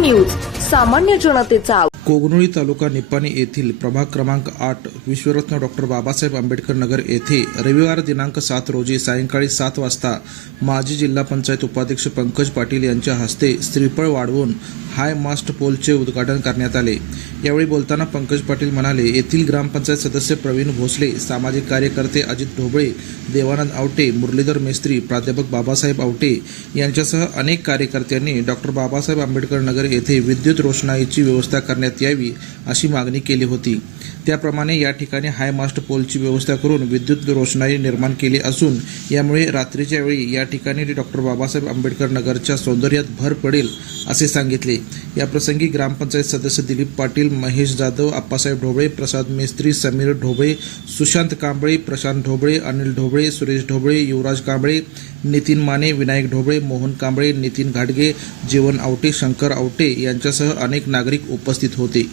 सामान्य जनतेचा कोगनोळी तालुका निपाणी येथील प्रभाग क्रमांक आठ विश्वरत्न डॉक्टर बाबासाहेब आंबेडकर नगर येथे रविवार दिनांक सात रोजी सायंकाळी सात वाजता माजी जिल्हा पंचायत उपाध्यक्ष पंकज पाटील यांच्या हस्ते श्रीफळ वाढवून हाय मास्ट पोलचे उद्घाटन करण्यात आले. यावेळी बोलताना पंकज पाटील म्हणाले येथील ग्रामपंचायत सदस्य प्रवीण भोसले सामाजिक कार्यकर्ते अजित ढोबळे देवानंद आवटे मुरलीधर मेस्त्री प्राध्यापक बाबासाहेब आवटे यांच्यासह अनेक कार्यकर्त्यांनी डॉक्टर बाबासाहेब आंबेडकर नगर येथे विद्युत रोषणाईची व्यवस्था करण्यात यावी अशी मागणी केली होती. त्याप्रमाणे या ठिकाणी हायमास्ट पोलची व्यवस्था करून विद्युत रोषणाई निर्माण केली असून यामुळे रात्रीच्या वेळी या ठिकाणी डॉक्टर. बाबासाहेब आंबेडकर नगरच्या सौंदर्यात भर पडेल असे सांगितले. याप्रसंगी ग्रामपंचायत सदस्य दिलीप पाटील महेश जाधव आप्पासाहेब ढोबळे प्रसाद मेस्त्री समीर ढोबळे सुशांत कांबळे प्रशांत ढोबळे अनिल ढोबळे सुरेश ढोबळे युवराज कांबळे नितीन माने विनायक ढोबळे मोहन कांबळे नितीन घाटगे जीवन आवटे शंकर आवटे यांच्यासह अनेक नागरिक उपस्थित होते.